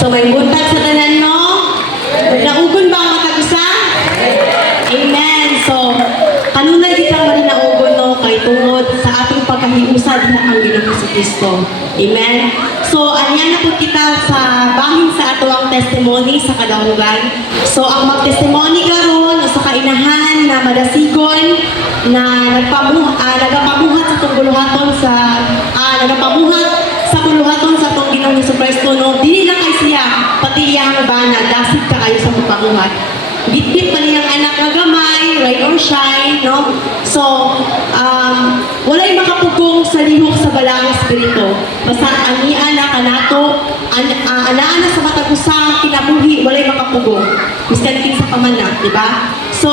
So may buntag sa tanan no? Naugon ba ang matag usa? Amen. So kanunay kita marinaugon no kay tungod sa ating pagkahiusa diha ang Ginoong Kristo. Amen. So anya na po kita sa bahin sa ato ang testimony sa kadaugan. So ang mag-testimony karon sa kainahan na madasigon na nagapabuhat sa tungguluhaton sa nagapabuhat sa kuluhaton sa atong Ginoong Kristo no, dili lang kay siya pati iyang bana dasig kaayo sa pagpabuhat. Bitbit man niyang anak nga gamay, rain or shine, no? So, walay makapugong sa lihok sa balaang espiritu. Basta ani anak kanato, ana sa matag usa kinabuhi, walay makapugong. Miskan kinsa pa man na, di ba? So,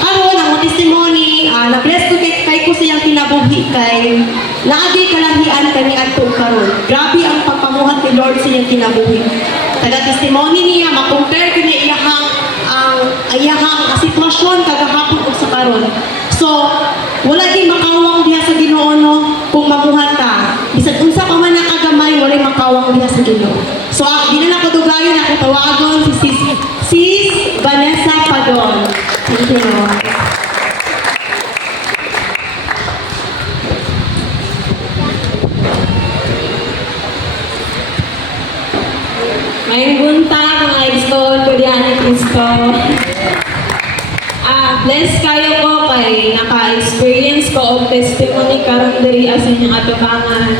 karon ang testimony, na-bless ko kay ko siyang kinabuhi kay naagi kalahian kani adto karon. Grabe ang pagpamuhat ni Lord sa iyang kinabuhi. Taga-testimony niya, ma-compare ko niya iyahang sitwasyon kagahapon ug sa karon. So, wala din makawang diha sa Ginoo no kung mabuhat ka. Bisan unsa pa man nakagamay, wala makawang diha sa Ginoo. So, dinala ko dugayon ako tawagon si Sis Vanessa Padon. Thank you, Lord. May buntag mga igsoon ko diyan ni Kristo. Bless kayo ko kay naka-experience ko og testimony karon diri as inyong atubangan.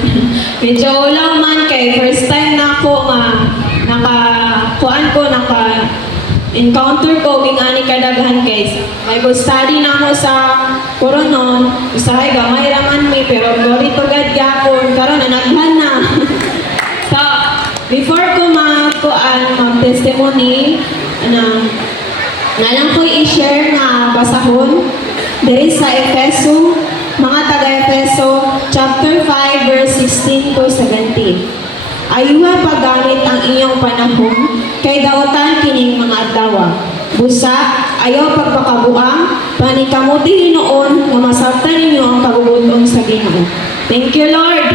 Medyo ulaw man kay first time na ako naka-encounter ko ging ani kadaghan guys. May go study na ako sa Coronon, usahay gamay raman mi pero glory to God gyapon karon anaghan na. So, before ko mag-testimony, nalang ko i-share na basahon diri sa Efeso, mga taga-Efeso, chapter 5, verse 16 to 17. Ayuha paggamit ang inyong panahon, kay daotan kining mga adlaw. Busa, ayaw pagpakabuang, panikamuti noon, nga masabtan ninyo ang kagubuton sa Ginoo. Thank you, Lord!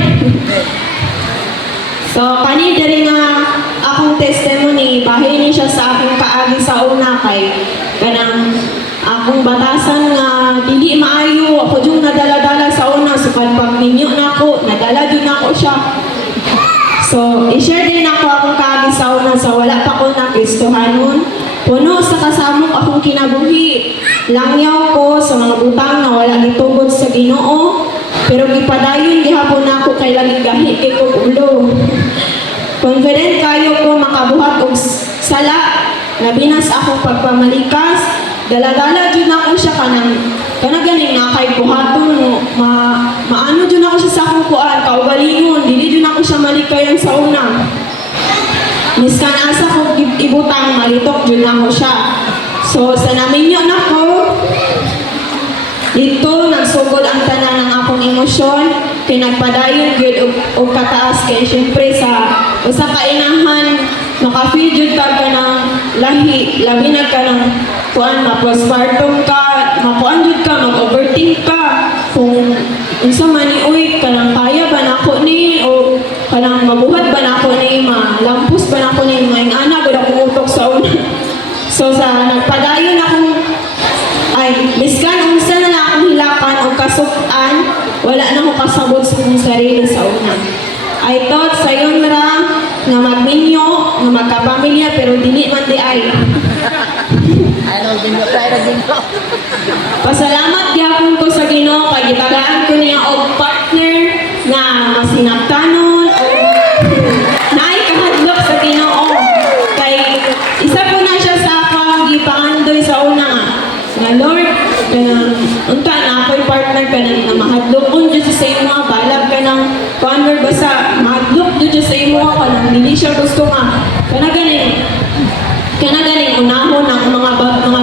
So, kani diri nga akong testimony, bahin siya sa aking kaagi sa una kay kanang akong batasan nga dili maayo, ako yung nadala-dala sa una, so pag ninyo na ako, nadala din ako siya. So, i-share din ako akong kaagi sa una, so wala pa ko na Kristohanon. Puno sa kasamok akong kinabuhi. Langyaw ko sa mga butang na wala gitugod sa Ginoo. Pero gipadayon gihapon ako kay lagi gahi kay kog ulo. Confident kayo ko makabuhat og sala, nabinas ako pagpamalikas, dala-dala jud na ko siya ganing nakay buhaton maano jud ako siya sa akong kuan kaugalingon, dili jud ako siya malikayon sa una. Miskan asa ko ibutang malitok jud na ko siya. So sa naminyo na ko dito, nagsugod ang tanan ng akong emosyon, kay nagpadayon gyud og kataas kay syempre sa usa ka inahan maka-feel jud ka ng lahi, labi na ka ng kuan ma-postpartum ka, makuan jud ka, mag-overthink ka kung unsa man ni uy kanang kaya ba nako ni o kanang mabuhat ba nako ni, malampos ba nako ni mga ana gud akong utok sa una. So sa nagpadayon akong miskan unsa na akong hilapan o kasuk-an, wala na ako kasabot sa akong sarili sa una. I thought sa yon ra nga magminyo, nga magkapamilya pero dili man di ay. Pasalamat gyapon ko sa Ginoo kay gitagaan ko niya og partner nga masinabtanon o naay kahadlok sa Ginoo. Kay isa po na siya sa akong gipangandoy sa una nga Lord, kanang unta na ako'y partner ka na mahadlokon dyan sa imo balag ka ng partner basta mahadlok dyan sa imo ka nang hindi siya gusto nga kanaganing unahon ng mga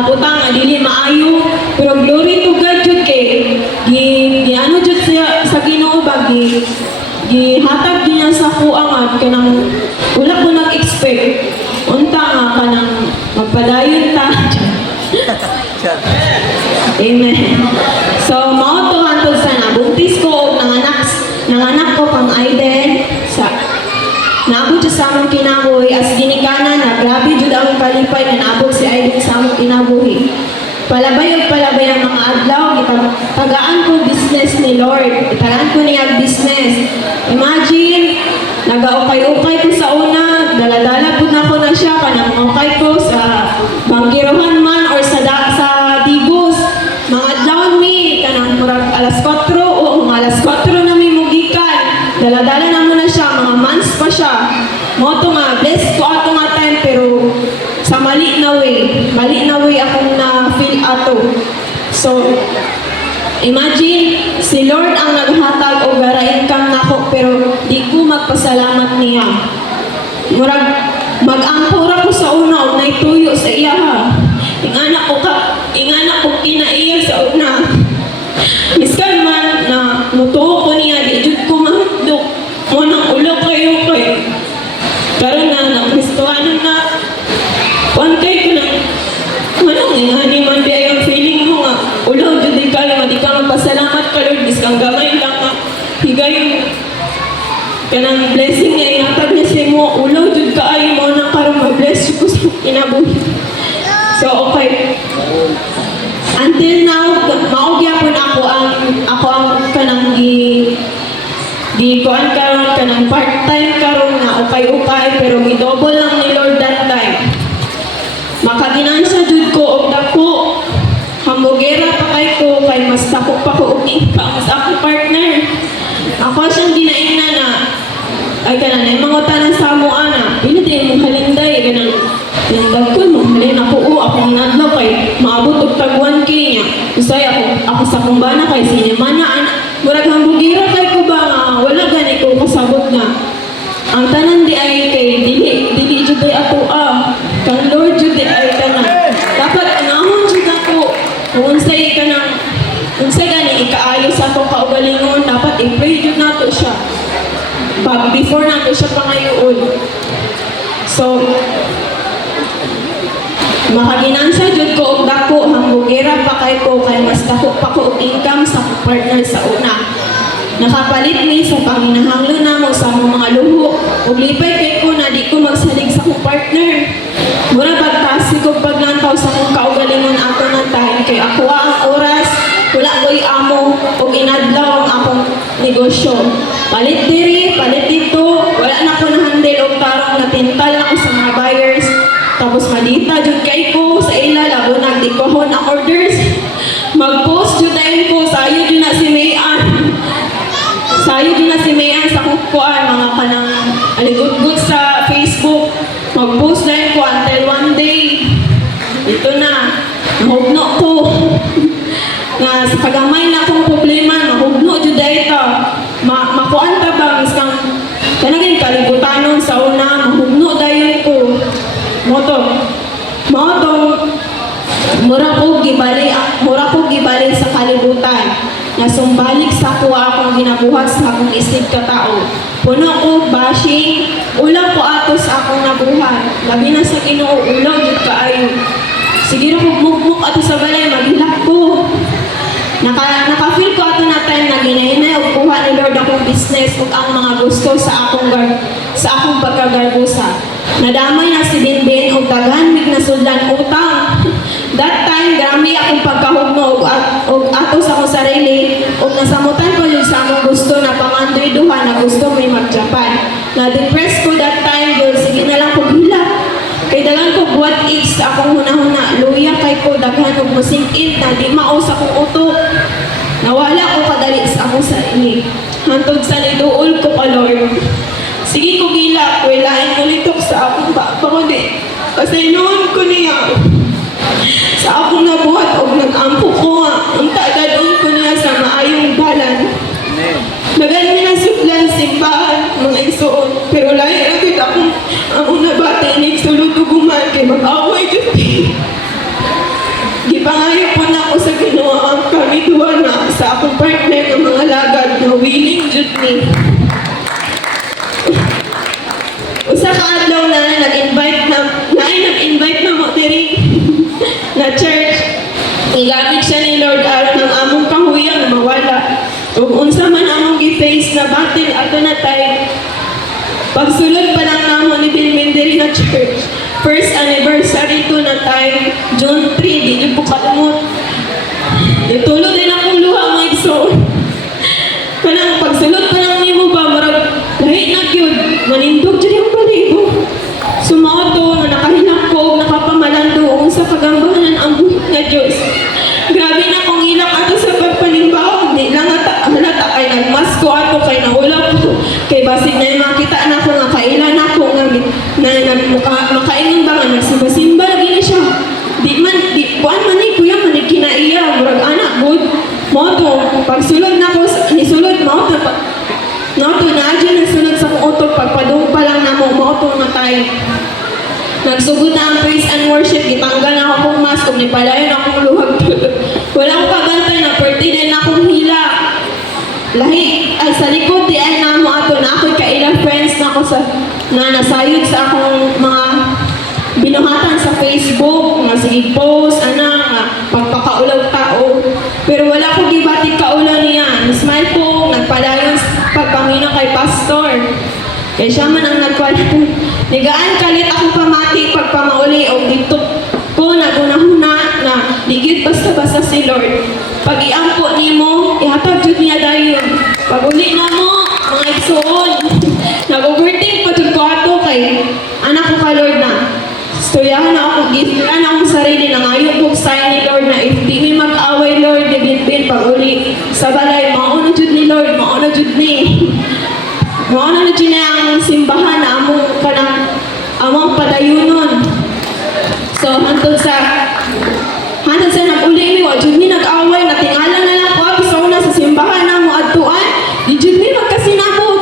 butang nga dili maayo pero glory to God jud kay ano jud siya sa Ginoo ba gihatag din niya sa kuangat kanang wala ko nag-expect unta nga kanang magpadayon ta. Amen. So, mao to hantod sa nabuntis ko og nanganak ko pang Aiden sa naabot sa among kinabuhi as ginikanan na grabe jud ang kalipay na naabot si Aiding sa among kinabuhi. Palabay ug palabay ang mga adlaw, tagaan ko business ni Lord. Itagaan ko niya business. Imagine, nagaukay-ukay ko sa una, dala-dala po na ko na siya, kanang ukay ko sa Bangkirohan man or sa Digos. Mga adlaw mi, kanang murag alas 4 o mga alas 4 na mi mugikan. Dala-dala na mo na siya, mga months pa siya. Moto nga, bless ko ato nga time, pero sa mali na way akong na-feel ato. So, imagine, si Lord ang naghatag o gara income nako, pero di ko magpasalamat niya. Murag, mag-angkura ko sa una o naituyo sa iya ha. Ingana ko kinaiya sa una. Miskan man na mutuo ko niya, di jud ko mahutdok. Munang ulo kayo kay. Karon na, nakristohanan na. Pantay ko na. Manong ingani man di ay ang feeling mo nga. Ulo, jud di kayo, di ka magpasalamat ka Lord. Biskang gamay lang nga. Higay kanang blessing niya, inatag niya sa mo. Ulo, jud ka ay mo na karong ma-bless ko sa kinabuhi. So, okay. Until now, maugyapon ako ang kanang kuan karon kanang part-time karon na ukay-ukay pero gidouble lang ni Lord that time. Makaginansya jud ko og dako. Hamburgera pa kay ko kay mas dako pa ko og income sa akong partner. Ako siyang ginaina na ay kanang mga tanan sa amo ana. Pila din mo halinday kanang tindag ko mo halin ako akong nadlaw kay maabot og tag 1K niya. Usay ako sa akong bana kay sinema na murag hamburgera kay ko ba nga wala gani ko kasabot na. Ang tanan di ay kay dili jud ay ato kang Lord jud di ay tanan. Dapat angahon jud ako kung unsay gani ikaayo sa atong kaugalingon dapat i-pray jud nato siya. Before nato siya pangayoon. So makaginansya jud ko og dako hamburgera pa kay ko kay mas dako pa ko og income sa partner sa una. Nakapalit mi sa panginahanglo namo sa among mga luho. Ug lipay kay ko na di ko magsalig sa akong partner. Mura pagtasi ko paglantaw sa akong kaugalingon ato ng time kay ako ang oras wala ko'y amo ug inadlaw ang akong negosyo. Palit diri, palit dito, wala na ko na-handle og tarong natintal ako sa mga buyers. Tapos malita jud kay ko sa ila labo nagdikohon ang orders. Mag-post jud tayo ko sayo jud na si Mayan. Sayo jud na si Mayan sa kukuan mga kanang aligot-gut sa Facebook. Mag-post na ko until one day. Ito na, mahugno ko. Nga sa kagamay na akong problema, mahugno jud dito. Makuan ta ba miskang kanagin kalibutanon sa una, mahugno dayon ko. Moto, mura ko gibali sa kalibutan. Nasumbalik sa kuha akong ginabuhat sa akong isip katao. Puno ko bashing, ulang ko ato sa akong nabuhat. Labi na sa Ginoo, ulang jud kaayo. Sige ra ko mukmuk ato sa balay, maghilak ko. Naka-feel ko ato na time na ginahinay og kuha ni Lord akong business ug ang mga gusto sa akong pagkagarbusa. Nadamay na si Binbin og daghan mig nasudlan utang. That time grami akong pagkahugno og ato sa akong sarili ug nasamutan ko yun sa akong gusto na pangandoy duha na gusto may mag-Japan. Na-depress ko that time yun, sige na lang ko hilak. Kay dalang ko what ifs akong hunahuna, luya kay ko daghan og musingit na di mao sa akong utok. Nawala ko kadali sa akong sarili. Hantod sa niduol ko ka Lord. Sige ko gila, wilain ko litok sa akong bakbakodi. Kasi noon ko niya. Sa akong nabuhat o nag-ampo ko nga. Ang dadon ko niya sa maayong balan. Nagan na sudlan simbahan, mga igsoon. Pero lahi agad akong ang una bata inig sulutuguman kay mag-away dyan. Gipangayo po na ako sa Ginoo ang kamituan na sa akong partner ng mga lagad na willing dyan ni. Usa ka adlaw na nag-invite na mo diri na church. Igamit siya ni Lord aron ang among kahuyang mawala. Ug unsa man among gi-face na battle ato na tay. Pagsulod pa lang namo ni Bilmin John 3, di nyo po kalimot. Itulog din akong luha mga igsoon. Kanang pagsulot pa lang nimo ba, marag lahi na yun. Manindog dyan yung balibo. Sumaoto, na nakahilang ko, nakapamalando, sa kagambahanan ang buhit na Diyos. Grabe na kong ilang ato sa pagpalimbaw. Di lang halata kay nagmasko ato kay naulap ko. Kay basig na yung makita na ko nga kailan ako nga makainom ba nga nagsimba-simba lagi na siya. Buwan man ni kuya man ni kinaiya. Murag anak good. Moto, pagsulod na ko, nisulod moto. Moto na dyan nagsulod sa kong auto. Pagpadung pa lang na mo, moto nga tayo. Nagsugod na ang praise and worship, gitanggal na akong mask, kung nipalayon akong luhag. Wala akong kabantay na perti din akong hila. Lahi, ay sa likod di ay namo ato na ako'y kailang friends na ako na nasayod sa akong mga binuhatan sa Facebook, nga sige post, nga pagpakaulaw tao. Pero wala ko gibatik kaulaw niya. Smile po, nagpalayon pagpangino kay pastor. Kaya siya man ang nagpalayon. Nigaan kalit ako pamati pagpamauli o dito ko nagunahuna na digit basta-basta si Lord. Pag iampo ni mo, ihatag jud niya dayon. Pag uli na mo, mga igsoon, nag-overthink pa jud ko ato kay anak ko ka Lord na. Storyahan na ako, gistoryahan na akong sarili na ngayon kong sign ni Lord na if di mi mag-away Lord, dibin pag uli sa balay, mauna jud ni Lord, mauna jud ni. Mauna na dyan ang simbahan na among padayunon. So, hantod sa nag-uli mi, wa jud ni nag-away, natingala na lang ko, sa una sa simbahan na mo adtuan, di jud ni magkasinabot.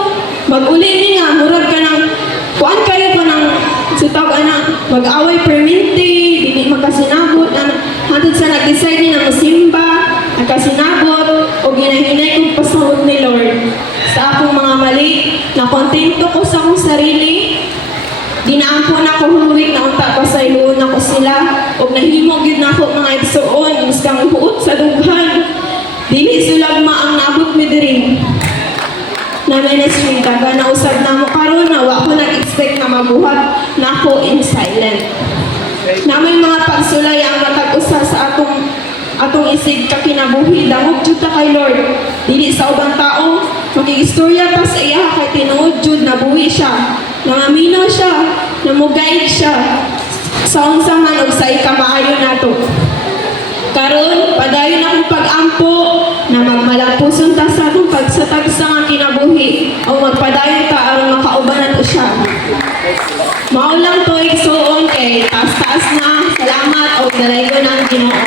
Mag-uli ni nga, murag ka ng, kuan kayo pa ng, sitawag mag-away perminti, di ni magkasinabot. Hantod sa nag-decide ni na masimba, nagkasinabot, o ginahinay kong pasahod ni Lord sa akong mga mali, na kontento ko sa akong sarili, dinaampo na ko huwik na unta pa sa iluon ako sila, o nahimog yun na ako mga igsoon, muskang huot sa dughan, dili sulagma ang nabot mi diri. Na ministry, taga na usab na mo karon na wa ko nag-expect na mabuhat na ako in silent. Na may mga pagsulay ang matag-usa sa atong isig ka kinabuhi, dangog jud ta kay Lord. Dili sa ubang tao, makigistorya ta sa iya kay tinuod jud nabuhi siya. Nangaminaw siya, namugayad siya. Sa unsa man og sa ikamaayo nato. Karon, padayon akong pag-ampo na magmalagpuson ta sa atong pagsatag sa nga kinabuhi o magpadayon ta aron makaubanan ko siya. Mao lang to igsuon kay taas-taas na. Salamat o dalaygon ang Ginoo.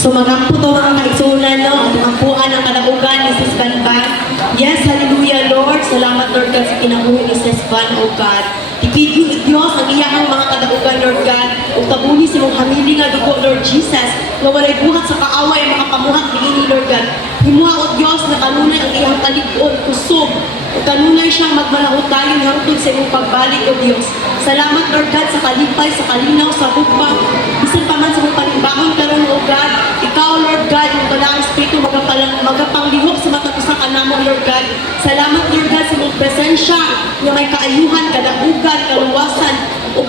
So magampo to ang kaigsunan, no? At ampuan ang kadaugan ni Sis Banban. Yes, hallelujah, Lord. Salamat, Lord God, sa kinabuhi ni Sis Ban, O God. Ipigyo Diyos ang iyang mga kadaugan, Lord God. O tabuni sa mong hamili nga dugo, Lord Jesus. Na walay buhat sa kaaway, mga pamuhat ni Lord God. Himuha o Diyos na kanunay ang iyang talikod, kusog. O kanunay siyang magmalautayon hangtod sa iyong pagbalik, O Diyos. Salamat, Lord God, sa kalipay, sa kalinaw, sa bukbang. Bisan pa man sa mong panimbahon karon, O God. Ikaw, Lord God, yung Balang Espiritu, magapanglihok sa matapusan ka namo, Lord God. Salamat, Lord God, sa mong presensya na may kaayuhan, kadaugan, kaluwasan, o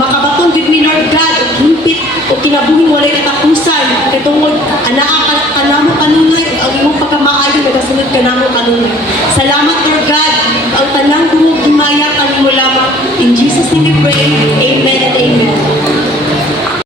makabatong gid mi, Lord God, o himpit, o kinabuhi walay katapusan, katungod, anaa ka namo kanunay, ang imong pagkamaayo, nagasunod ka namo kanunay. Salamat, Lord God, ang tanang durog himaya kanimo lamang. In Jesus' name we pray, Amen.